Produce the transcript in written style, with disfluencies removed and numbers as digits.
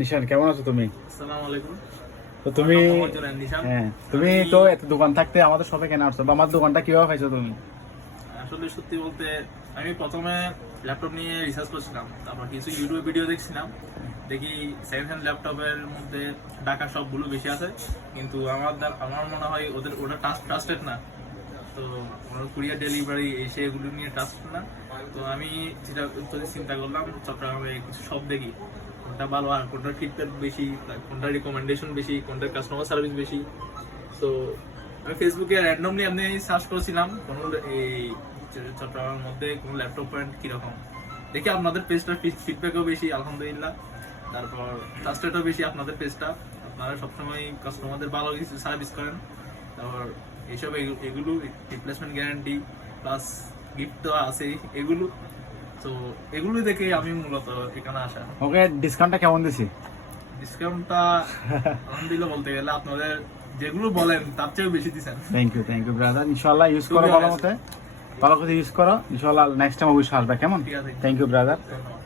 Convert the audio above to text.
নিশান কেমন আছো তুমি? আসসালামু আলাইকুম। তো তুমি নিশান, হ্যাঁ তুমি তো এত দোকান থাকতে আমাদের শপে কেন আসছো বা আমার দোকানটা কিভাবে পাইছো তুমি? আসলে সত্যি বলতে আমি প্রথমে ল্যাপটপ নিয়ে রিসার্চ করছিলাম, তারপর কিছু ইউটিউব ভিডিও দেখছিলাম, দেখি সেকেন্ড হ্যান্ড ল্যাপটপের মধ্যে ঢাকা সবগুলো বেশি আছে, কিন্তু আমার মনে হয় ওটা ট্রাস্টেড না। তো কুরিয়ার ডেলিভারি এসে এগুলো নিয়ে ট্রাস্টেড না। তো আমি চিন্তা করলাম চট্টগ্রামে কিছু সব দেখি কোনটা ভালো, আর কোনটার ফিডব্যাক বেশি, কোনটা রিকমেন্ডেশন বেশি, কোনটার কাস্টমার সার্ভিস বেশি। তো আমি ফেসবুকে র্যান্ডমলি আপনি সার্চ করেছিলাম কোনো এই চট্টগ্রামের মধ্যে কোনো ল্যাপটপ পয়েন্ট কিরকম, দেখি আপনাদের পেজটার ফিডব্যাকও বেশি আলহামদুলিল্লাহ, তারপর ট্রাস্টেডও বেশি আপনাদের পেজটা, আপনারা সবসময় কাস্টমারদের ভালো কিছু সার্ভিস করেন, তারপর এইসব এগুলো রিপ্লেসমেন্ট গ্যারান্টি প্লাস গিফট তো আছেই এগুলো। তো এগুলো দেখে আমি মূলত এখানে আসা। ওকে, ডিসকাউন্টটা কেমন দিছি? ডিসকাউন্টটা আলহামদুলিল্লাহ বলতে গেলে আপনাদের যেগুলো বলেন তার চেয়েও বেশি দিচ্ছেন। থ্যাংক ইউ ব্রাদার, ইনশাআল্লাহ ইউজ করো ভালো মতে, ভালো করে ইউজ করো, ইনশাআল্লাহ নেক্সট টাইম অবশ্যই আসবে। কেমন? ঠিক আছে, থ্যাংক ইউ ব্রাদার। ধন্যবাদ।